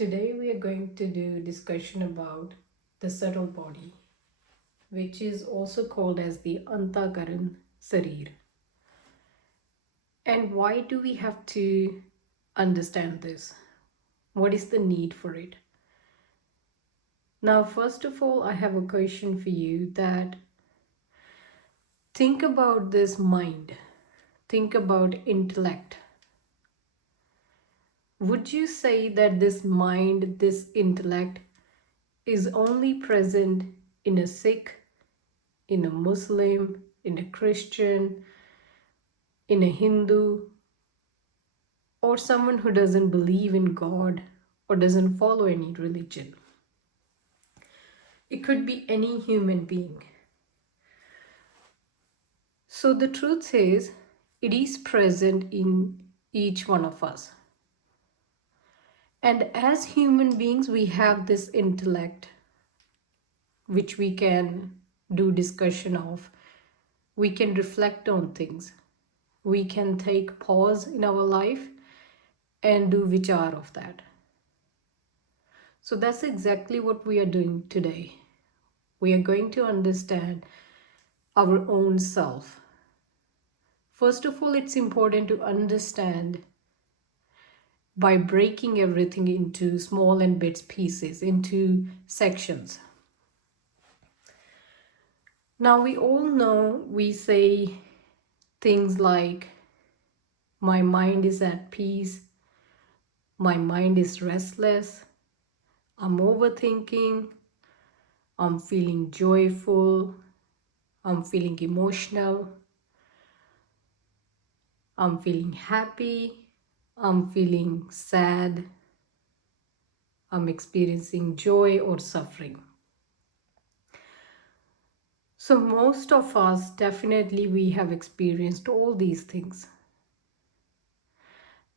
Today we are going to do a discussion about the subtle body, which is also called as the Antakaran Sarir. And why do we have to understand this? What is the need for it? Now, first of all, I have a question for you that think about this mind, think about intellect. Would you say that this mind, this intellect, is only present in a Sikh, in a Muslim, in a Christian, in a Hindu, or someone who doesn't believe in God or doesn't follow any religion? It could be any human being. So the truth is, it is present in each one of us. And as human beings, we have this intellect, which we can do discussion of. We can reflect on things. We can take pause in our life and do vichar of that. So that's exactly what we are doing today. We are going to understand our own self. First of all, it's important to understand by breaking everything into small and bits pieces, into sections. Now we all know, we say things like, my mind is at peace, my mind is restless, I'm overthinking, I'm feeling joyful, I'm feeling emotional, I'm feeling happy, I'm feeling sad, I'm experiencing joy or suffering. So most of us, definitely we have experienced all these things.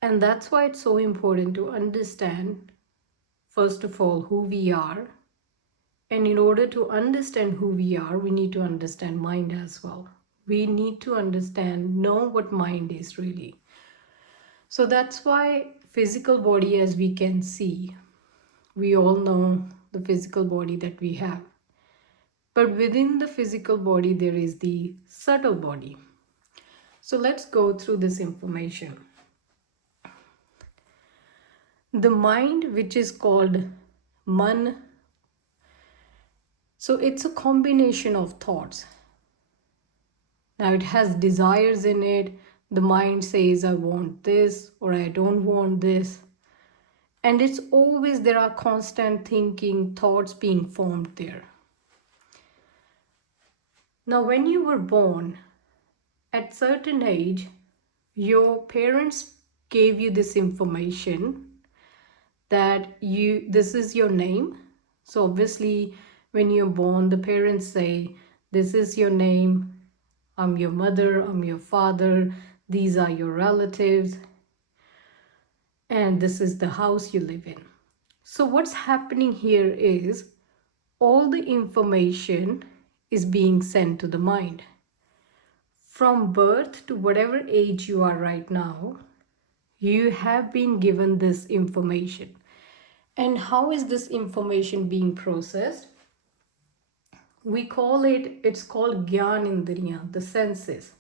And that's why it's so important to understand, first of all, who we are. And in order to understand who we are, we need to understand mind as well. We need to know what mind is really. So that's why physical body, as we can see, we all know the physical body that we have. But within the physical body, there is the subtle body. So let's go through this information. The mind, which is called man, so it's a combination of thoughts. Now it has desires in it. The mind says, I want this or I don't want this. And it's always, there are constant thinking, thoughts being formed there. Now, when you were born, at certain age, your parents gave you this information that this is your name. So obviously, when you're born, the parents say, this is your name, I'm your mother, I'm your father, these are your relatives, and this is the house you live in. So what's happening here is all the information is being sent to the mind. From birth to whatever age you are right now, you have been given this information. And how is this information being processed? We call it's called Gyan Indriya, the senses.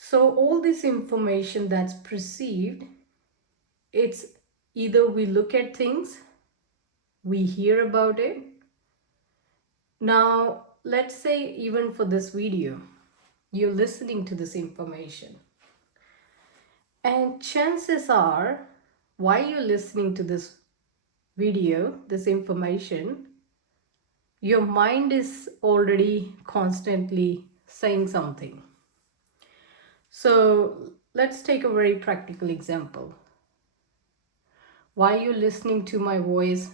So all this information that's perceived, it's either we look at things, we hear about it. Now, let's say even for this video, you're listening to this information. And chances are, while you're listening to this video, this information, your mind is already constantly saying something. So let's take a very practical example. While you're listening to my voice,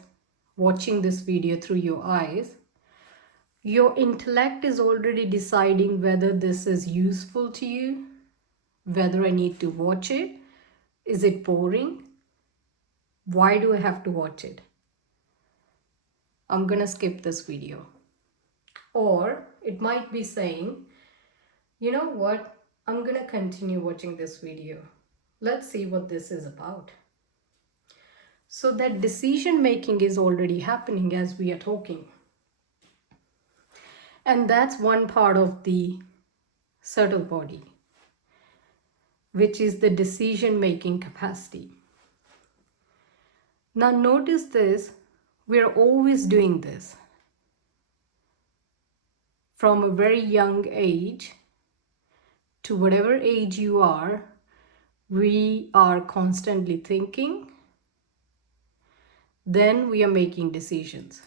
watching this video through your eyes, your intellect is already deciding whether this is useful to you, whether I need to watch it, is it boring, why do I have to watch it? I'm gonna skip this video. Or it might be saying, you know what, I'm gonna continue watching this video. Let's see what this is about. So that decision making is already happening as we are talking. And that's one part of the subtle body, which is the decision making capacity. Now notice this, we're always doing this. From a very young age to whatever age you are, we are constantly thinking, then we are making decisions.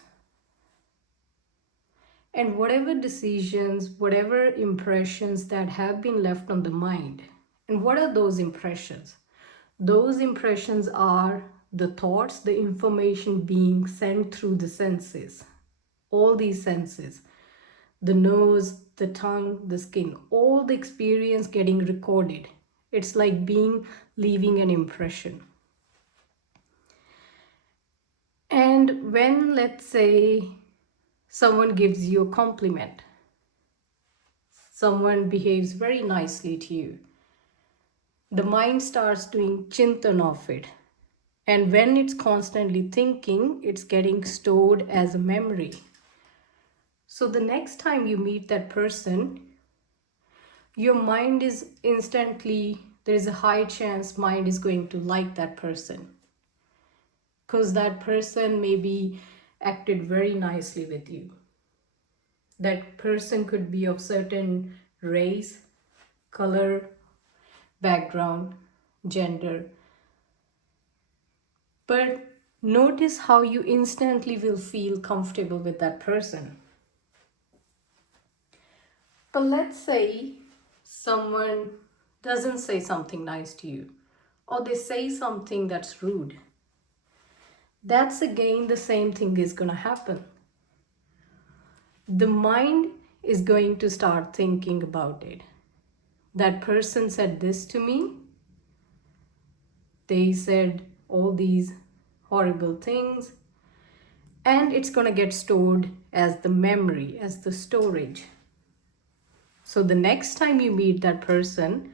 And whatever decisions, whatever impressions that have been left on the mind, and what are those impressions? Those impressions are the thoughts, the information being sent through the senses, all these senses, the nose, the tongue, the skin, all the experience getting recorded. It's like leaving an impression. And when, let's say, someone gives you a compliment, someone behaves very nicely to you, the mind starts doing chintan of it. And when it's constantly thinking, it's getting stored as a memory. So the next time you meet that person, your mind is instantly, there's a high chance mind is going to like that person. Because that person maybe acted very nicely with you. That person could be of certain race, color, background, gender. But notice how you instantly will feel comfortable with that person. But let's say someone doesn't say something nice to you, or they say something that's rude. That's again the same thing is going to happen. The mind is going to start thinking about it. That person said this to me. They said all these horrible things. And it's going to get stored as the memory, as the storage. So the next time you meet that person,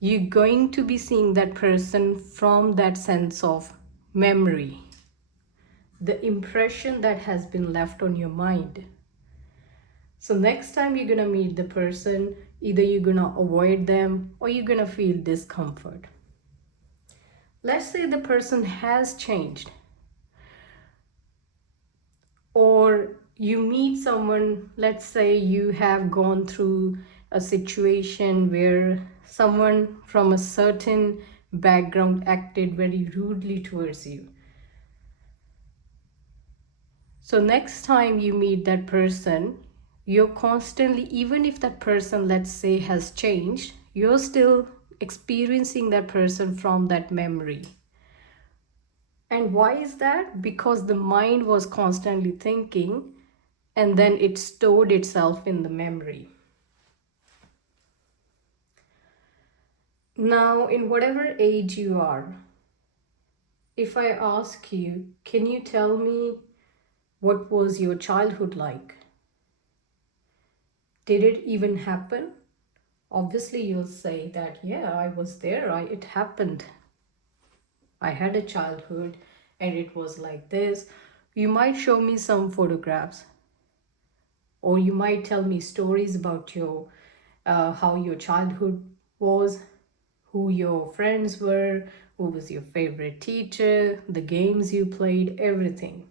you're going to be seeing that person from that sense of memory, the impression that has been left on your mind. So next time you're going to meet the person, either you're going to avoid them or you're going to feel discomfort. Let's say the person has changed, or you meet someone, let's say you have gone through a situation where someone from a certain background acted very rudely towards you. So next time you meet that person, you're constantly, even if that person, let's say, has changed, you're still experiencing that person from that memory. And why is that? Because the mind was constantly thinking, and then it stored itself in the memory. Now, in whatever age you are, if I ask you, can you tell me what was your childhood like? Did it even happen? Obviously, you'll say that, yeah, I was there, it happened. I had a childhood and it was like this. You might show me some photographs, or you might tell me stories about your how your childhood was, who your friends were, who was your favorite teacher, the games you played, everything.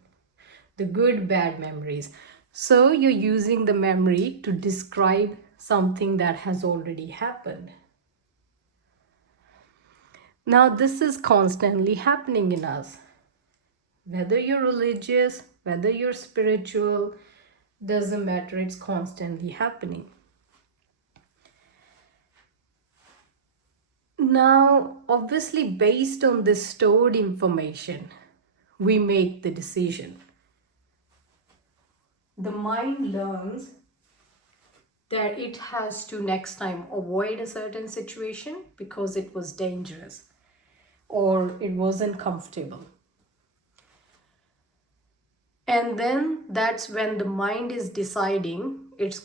The good, bad memories. So you're using the memory to describe something that has already happened. Now, this is constantly happening in us. Whether you're religious, whether you're spiritual, doesn't matter, it's constantly happening. Now, obviously, based on this stored information, we make the decision. The mind learns that it has to next time avoid a certain situation because it was dangerous or it wasn't comfortable. And then that's when the mind is deciding, it's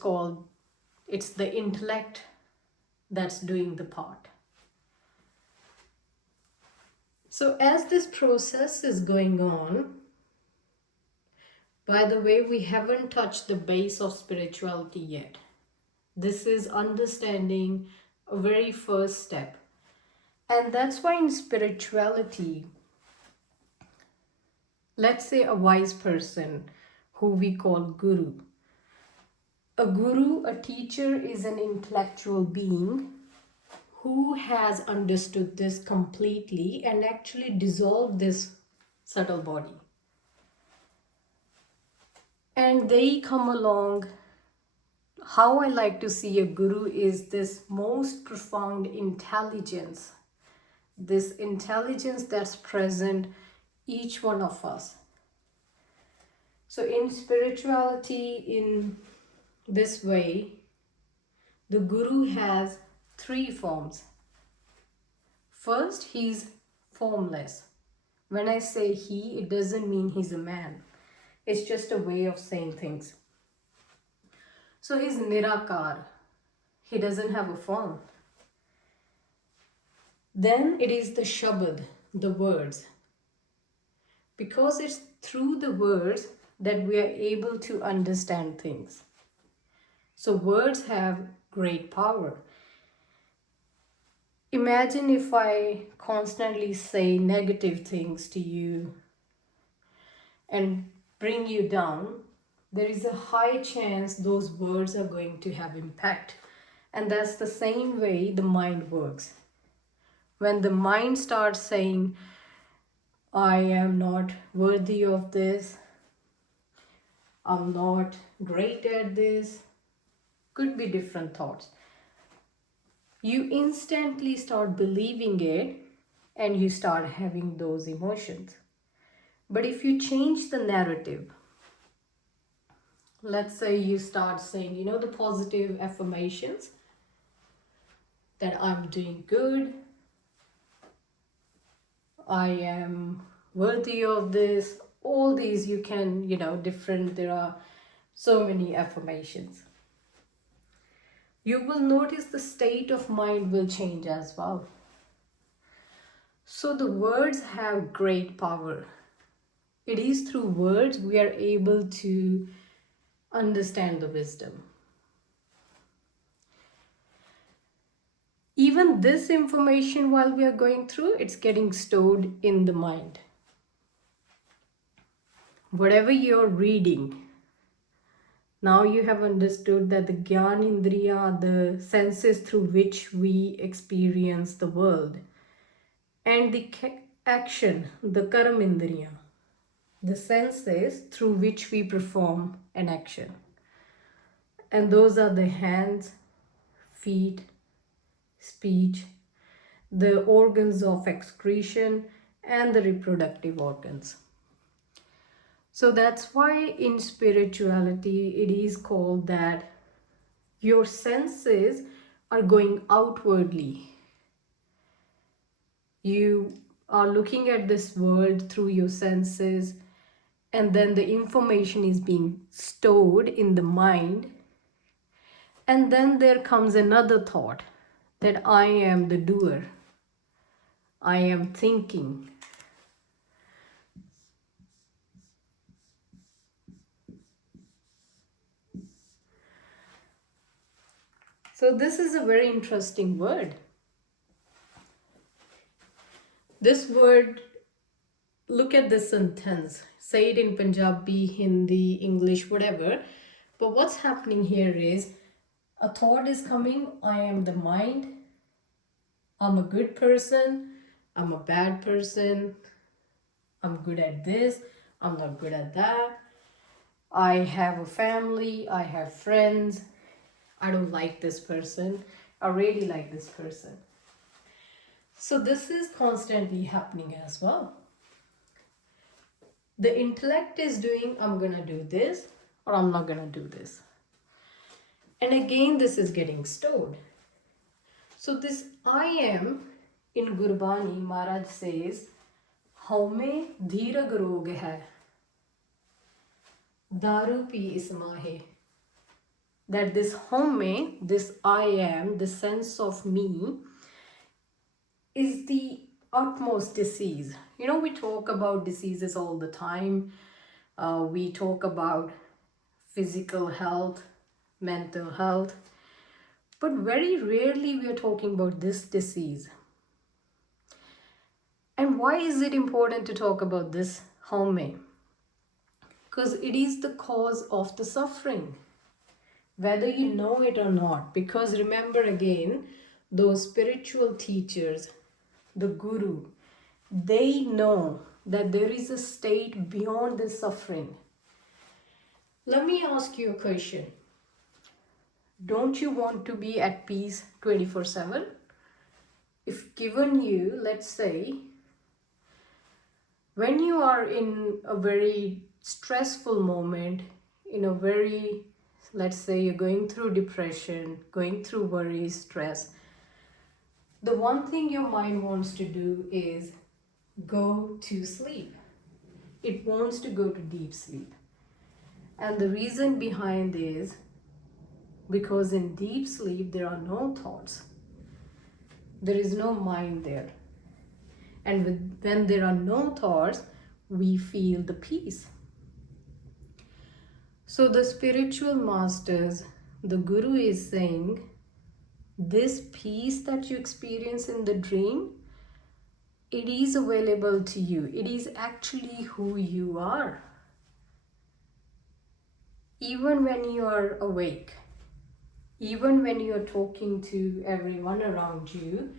the intellect that's doing the part. So as this process is going on, by the way, we haven't touched the base of spirituality yet. This is understanding a very first step. And that's why in spirituality, let's say a wise person who we call guru. A guru, a teacher, is an intellectual being who has understood this completely and actually dissolved this subtle body. And they come along. How I like to see a guru is this most profound intelligence, this intelligence that's present each one of us. So in spirituality, in this way, the guru has three forms. First, he's formless. When I say he, it doesn't mean he's a man. It's just a way of saying things. So he's nirakar. He doesn't have a form. Then it is the shabad, the words. Because it's through the words that we are able to understand things. So words have great power. Imagine if I constantly say negative things to you and bring you down, there is a high chance those words are going to have impact. And that's the same way the mind works. When the mind starts saying, I am not worthy of this, I'm not great at this, could be different thoughts. You instantly start believing it and you start having those emotions. But if you change the narrative, let's say you start saying, the positive affirmations that I'm doing good, I am worthy of this, all these you can, there are so many affirmations. You will notice the state of mind will change as well. So the words have great power. It is through words we are able to understand the wisdom. Even this information, while we are going through, it's getting stored in the mind. Whatever you're reading, now you have understood that the Gyan Indriya, the senses through which we experience the world, and the action, the Karam Indriya, the senses through which we perform an action. And those are the hands, feet, speech, the organs of excretion, and the reproductive organs. So that's why in spirituality it is called that your senses are going outwardly. You are looking at this world through your senses, and then the information is being stored in the mind. And then there comes another thought that I am the doer. I am thinking. So this is a very interesting word. This word, look at this sentence. Say it in Punjabi, Hindi, English, whatever. But what's happening here is a thought is coming. I am the mind. I'm a good person. I'm a bad person. I'm good at this. I'm not good at that. I have a family. I have friends. I don't like this person. I really like this person. So this is constantly happening as well. The intellect is doing, I'm going to do this or I'm not going to do this. And again, this is getting stored. So this I am in Gurbani, Maharaj says, Haume dhirag rog hai, daru pi isma hai. That this home, this I am, the sense of me, is the utmost disease. You know, we talk about diseases all the time. We talk about physical health, mental health, but very rarely we are talking about this disease. And why is it important to talk about this home? Because it is the cause of the suffering, whether you know it or not. Because remember again, those spiritual teachers, the guru, they know that there is a state beyond this suffering. Let me ask you a question. Don't you want to be at peace 24/7? If given you, let's say, when you are in a very stressful moment, in a very, let's say you're going through depression, going through worry, stress, the one thing your mind wants to do is go to sleep. It wants to go to deep sleep. And the reason behind is because in deep sleep there are no thoughts. There is no mind there. And when there are no thoughts, we feel the peace. So the spiritual masters, the guru is saying, this peace that you experience in the dream, it is available to you. It is actually who you are. Even when you are awake, even when you are talking to everyone around you,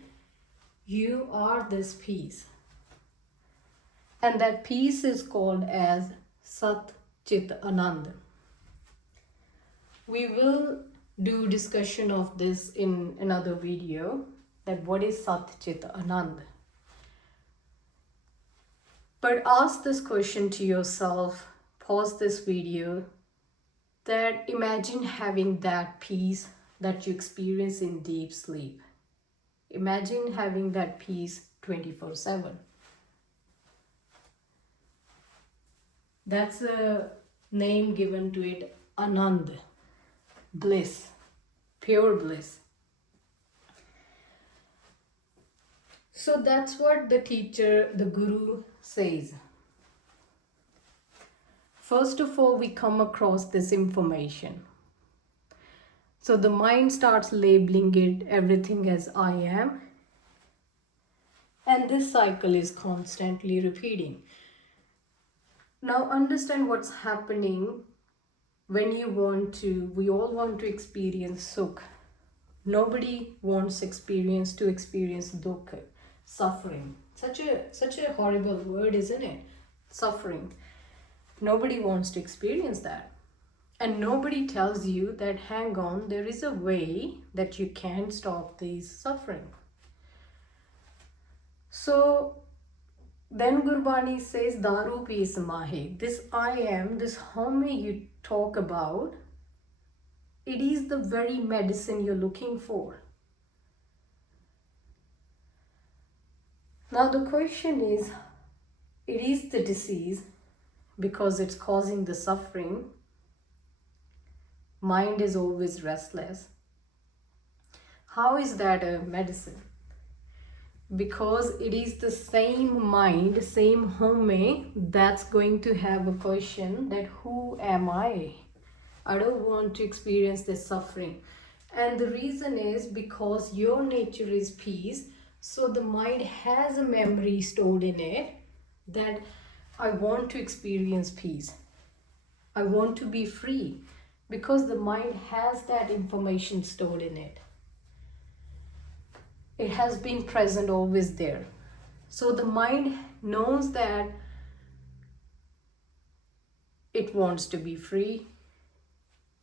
you are this peace. And that peace is called as Sat Chit Anand. We will do discussion of this in another video, that what is Sat Chit Anand. But ask this question to yourself, pause this video, that imagine having that peace that you experience in deep sleep. Imagine having that peace 24/7. That's a name given to it, Anand, bliss, pure bliss. So that's what the teacher, the guru says. First of all, we come across this information. So the mind starts labeling it, everything as I am. And this cycle is constantly repeating. Now understand what's happening when you we all want to experience sukh. Nobody wants to experience dukh, suffering. Such a horrible word, isn't it? Suffering. Nobody wants to experience that. And nobody tells you that, hang on, there is a way that you can stop this suffering. So then Gurbani says, Daru pees mahe. This I am, this home you talk about, it is the very medicine you're looking for. Now the question is, it is the disease because it's causing the suffering. Mind is always restless. How is that a medicine? Because it is the same mind, same home that's going to have a question that who am I? I don't want to experience this suffering. And the reason is because your nature is peace. So the mind has a memory stored in it that I want to experience peace. I want to be free, because the mind has that information stored in it. It has been present, always there. So the mind knows that it wants to be free.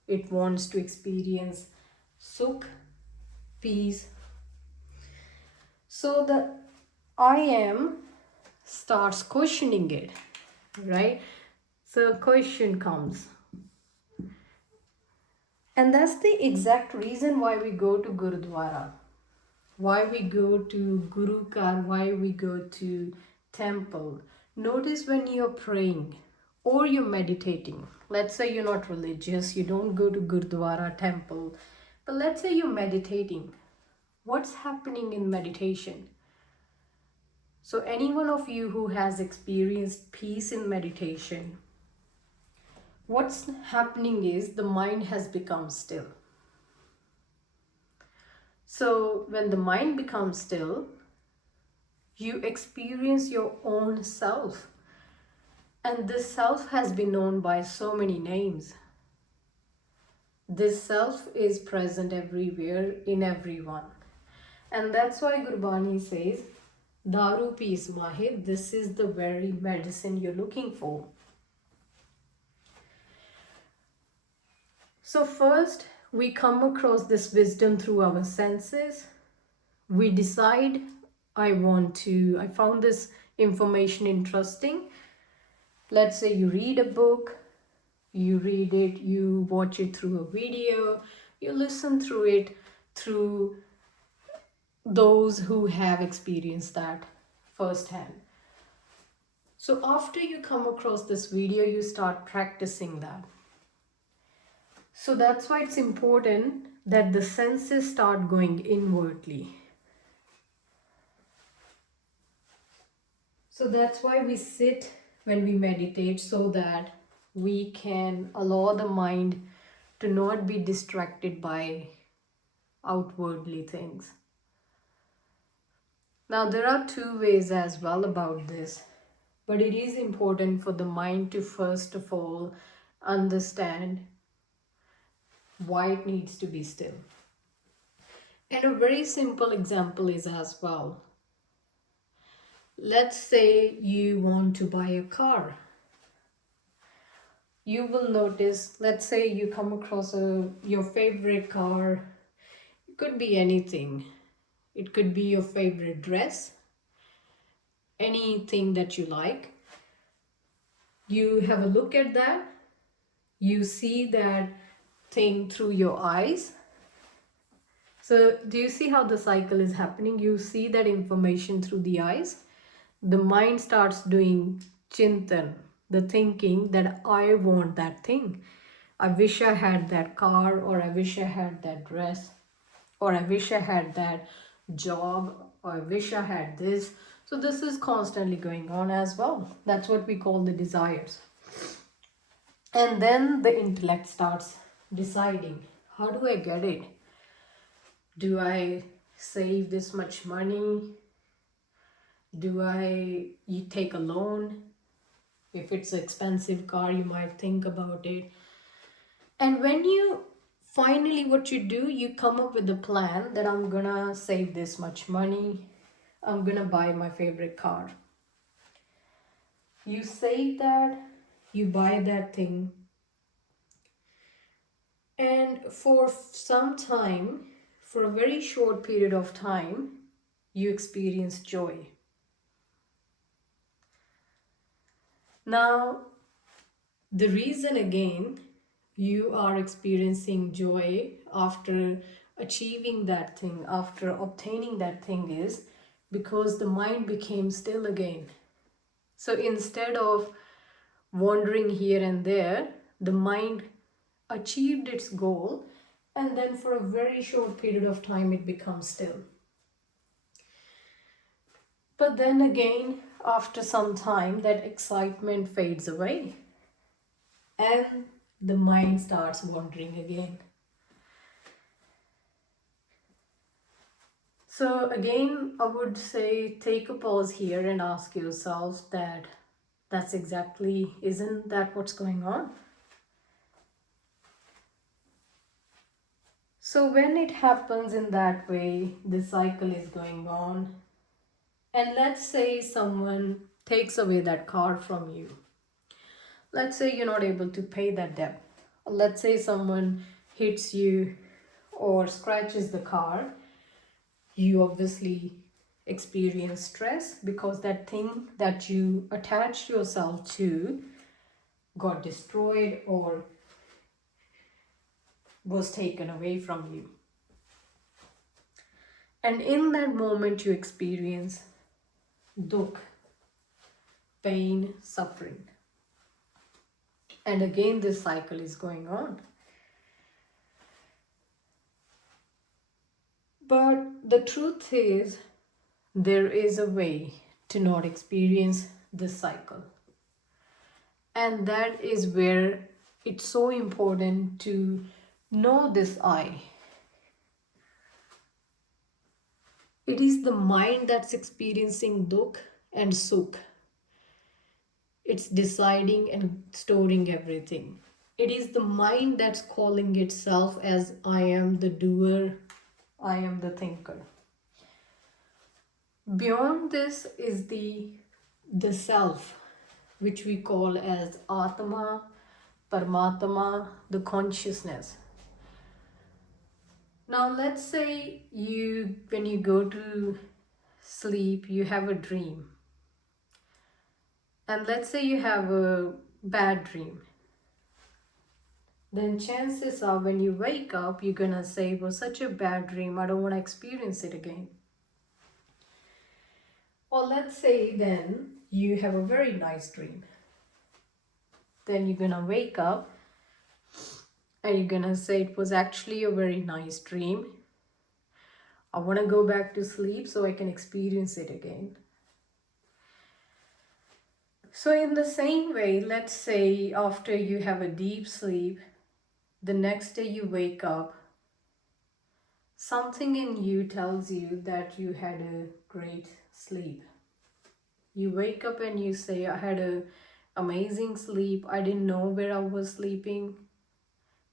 It wants to experience sukh, peace. So the I am starts questioning it, right? So a question comes. And that's the exact reason why we go to Gurudwara, why we go to Guru Kar, why we go to temple. Notice when you're praying or you're meditating, let's say you're not religious, you don't go to Gurudwara, temple, but let's say you're meditating. What's happening in meditation? So any one of you who has experienced peace in meditation, what's happening is the mind has become still. So when the mind becomes still, you experience your own self. And this self has been known by so many names. This self is present everywhere in everyone. And that's why Gurbani says, Daru pees mahe, this is the very medicine you're looking for. So first, we come across this wisdom through our senses. We decide, I found this information interesting. Let's say you read a book, you read it, you watch it through a video, you listen through it through those who have experienced that firsthand. So after you come across this video, you start practicing that. So that's why it's important that the senses start going inwardly. So that's why we sit when we meditate, so that we can allow the mind to not be distracted by outwardly things. Now there are two ways as well about this, but it is important for the mind to first of all understand why it needs to be still. And a very simple example is as well, let's say you want to buy a car. You will notice, let's say you come across your favorite car. It could be anything. It could be your favorite dress, anything that you like. You have a look at that. You see that thing through your eyes. So do you see how the cycle is happening? You see that information through the eyes. The mind starts doing chintan, the thinking that I want that thing. I wish I had that car, or I wish I had that dress, or I wish I had that job, or I wish I had this. So this is constantly going on as well. That's what we call the desires. And then the intellect starts deciding, how do I get it? Do I save this much money? Do you take a loan? If it's an expensive car, you might think about it. And when you finally, what you do, you come up with a plan that I'm gonna save this much money. I'm gonna buy my favorite car. You save that, you buy that thing. And for some time, for a very short period of time, you experience joy. Now, the reason again you are experiencing joy after achieving that thing, after obtaining that thing, is because the mind became still again. So instead of wandering here and there, the mind achieved its goal, and then for a very short period of time it becomes still. But then again, after some time, that excitement fades away and the mind starts wandering again. So again, I would say take a pause here and ask yourself isn't that what's going on? So when it happens in that way, the cycle is going on. And let's say someone takes away that car from you. Let's say you're not able to pay that debt. Let's say someone hits you or scratches the car. You obviously experience stress because that thing that you attached yourself to got destroyed or was taken away from you. And in that moment you experience dukh, pain, suffering. And again this cycle is going on. But the truth is, there is a way to not experience this cycle. And that is where it's so important to know this I. It is the mind that's experiencing dukh and sukh. It's deciding and storing everything. It is the mind that's calling itself as I am the doer, I am the thinker. Beyond this is the self, which we call as Atma, Paramatma, the consciousness. Now let's say when you go to sleep, you have a dream. And let's say you have a bad dream. Then chances are when you wake up, you're gonna say, it was such a bad dream, I don't want to experience it again. Or let's say then you have a very nice dream. Then you're gonna wake up and you're gonna say, it was actually a very nice dream. I want to go back to sleep so I can experience it again. So in the same way, let's say after you have a deep sleep, the next day you wake up, something in you tells you that you had a great sleep. You wake up and you say, I had an amazing sleep. I didn't know where I was sleeping.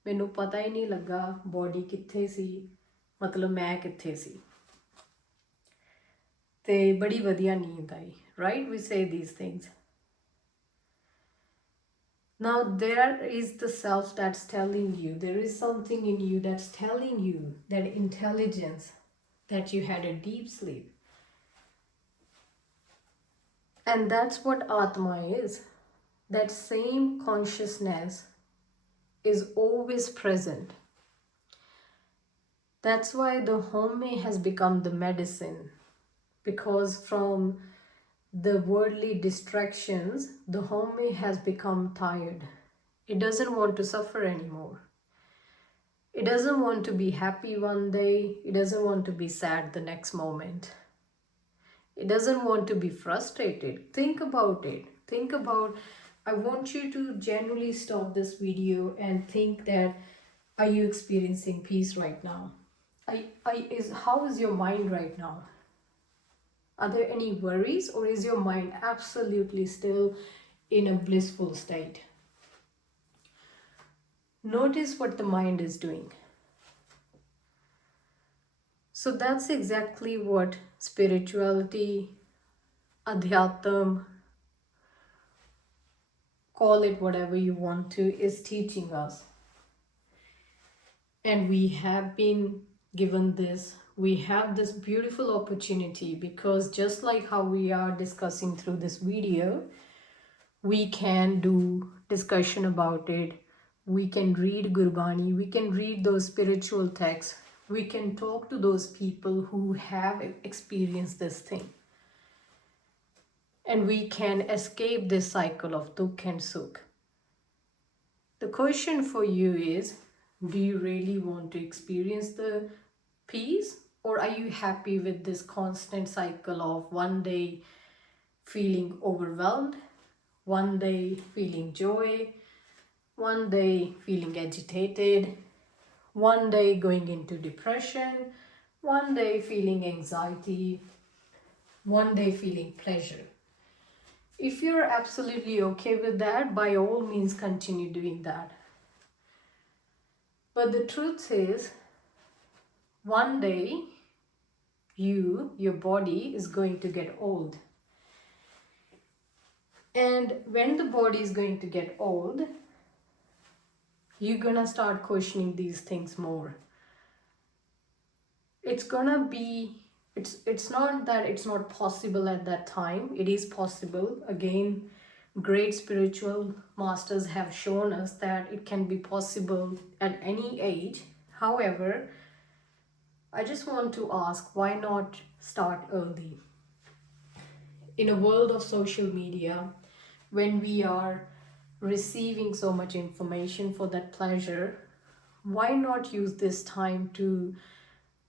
ਮੈਨੂੰ ਪਤਾ ਹੀ ਨਹੀਂ ਲੱਗਾ body ਕਿੱਥੇ ਸੀ, ਮਤਲਬ ਮੈਂ ਕਿੱਥੇ ਸੀ, ਤੇ ਬੜੀ ਵਧੀਆ ਨੀਂਦ ਆਈ, right? We say these things. Now there is the self that's telling you, there is something in you that's telling you, that intelligence, that you had a deep sleep. And that's what Atma is. That same consciousness is always present. That's why the home has become the medicine, because from the worldly distractions, the home has become tired. It doesn't want to suffer anymore. It doesn't want to be happy one day. It doesn't want to be sad the next moment. It doesn't want to be frustrated. Think about it. Think about, I want you to genuinely stop this video and think that, are you experiencing peace right now? How is your mind right now? Are there any worries, or is your mind absolutely still in a blissful state? Notice what the mind is doing. So that's exactly what spirituality, adhyatam, call it whatever you want to, is teaching us. And we have been given this, we have this beautiful opportunity, because just like how we are discussing through this video, we can do discussion about it, we can read Gurbani, we can read those spiritual texts, we can talk to those people who have experienced this thing, and we can escape this cycle of dukh and sukh. The question for you is, do you really want to experience the peace, or are you happy with this constant cycle of one day feeling overwhelmed, one day feeling joy, one day feeling agitated, one day going into depression, one day feeling anxiety, one day feeling pleasure? If you're absolutely okay with that, by all means continue doing that. But the truth is, one day your body is going to get old. And when the body is going to get old, you're gonna start questioning these things more. It's gonna be, it's not that it's not possible at that time. It is possible. Again, great spiritual masters have shown us that it can be possible at any age. However, I just want to ask, why not start early? In a world of social media, when we are receiving so much information for that pleasure, why not use this time to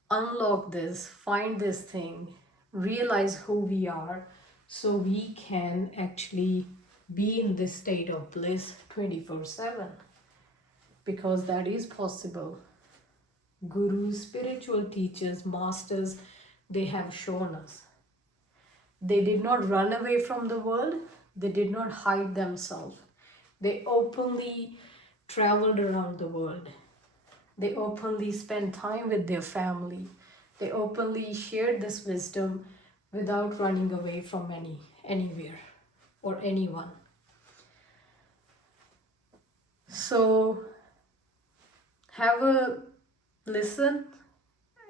unlock this, find this thing, realize who we are, so we can actually be in this state of bliss 24/7, because that is possible. Gurus, spiritual teachers, masters, they have shown us. They did not run away from the world, they did not hide themselves. They openly traveled around the world. They openly spent time with their family. They openly shared this wisdom without running away from anywhere or anyone. So have a listen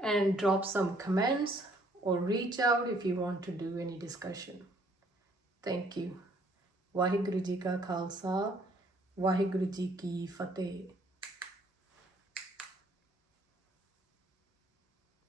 and drop some comments or reach out if you want to do any discussion. Thank you. Waheguru Ji Ka Khalsa, Waheguru Ji Ki Fateh.